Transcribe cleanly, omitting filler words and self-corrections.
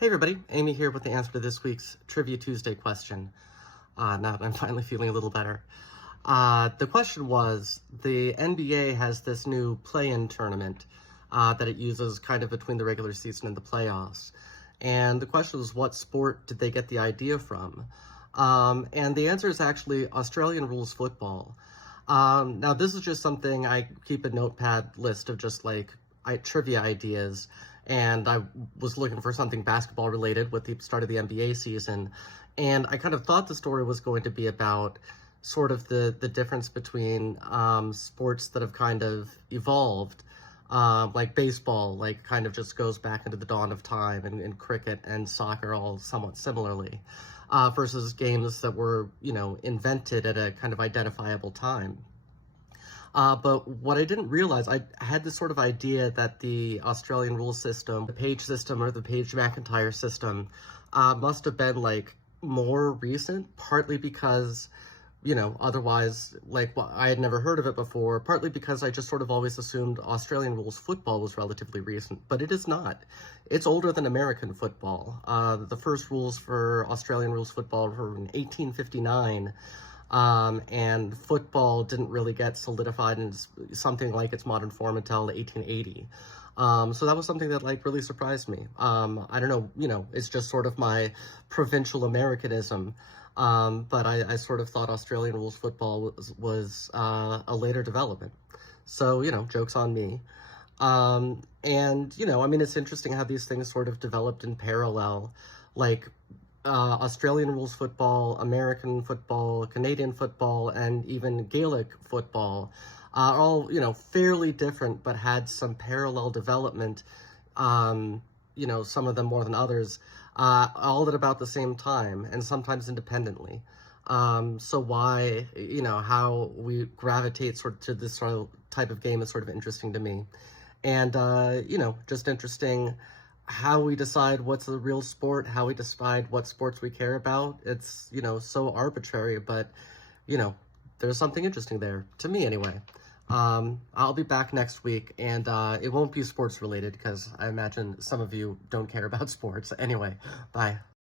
Hey everybody, Amy here with the answer to this week's Trivia Tuesday question. Now that I'm finally feeling a little better. The question was, the NBA has this new play-in tournament that it uses kind of between the regular season and the playoffs. And the question was, what sport did they get the idea from? And the answer is actually Australian rules football. Now this is just something I keep a notepad list of just like trivia ideas, and I was looking for something basketball related with the start of the NBA season, and I kind of thought the story was going to be about sort of the difference between sports that have kind of evolved, like baseball, like kind of just goes back into the dawn of time, and cricket and soccer all somewhat similarly, versus games that were, invented at a kind of identifiable time. But what I didn't realize, I had this sort of idea that the Australian rule system, the Page system or the Page McIntyre system, must have been like more recent, partly because, otherwise, like, well, I had never heard of it before, partly because I just sort of always assumed Australian rules football was relatively recent, but it is not. It's older than American football. The first rules for Australian rules football were in 1859. And football didn't really get solidified in something like its modern form until 1880. So that was something that like really surprised me. I don't know, it's just sort of my provincial Americanism. But I sort of thought Australian rules football was a later development. So, joke's on me. It's interesting how these things sort of developed in parallel. Like, Australian rules football, American football, Canadian football, and even Gaelic football are all, fairly different, but had some parallel development, some of them more than others, all at about the same time, and sometimes independently. So why, how we gravitate sort of to this sort of type of game is sort of interesting to me. And, just interesting how we decide what's a real sport, how we decide what sports we care about. It's, so arbitrary, but, there's something interesting there, to me anyway. I'll be back next week, and it won't be sports related because I imagine some of you don't care about sports. Anyway, bye.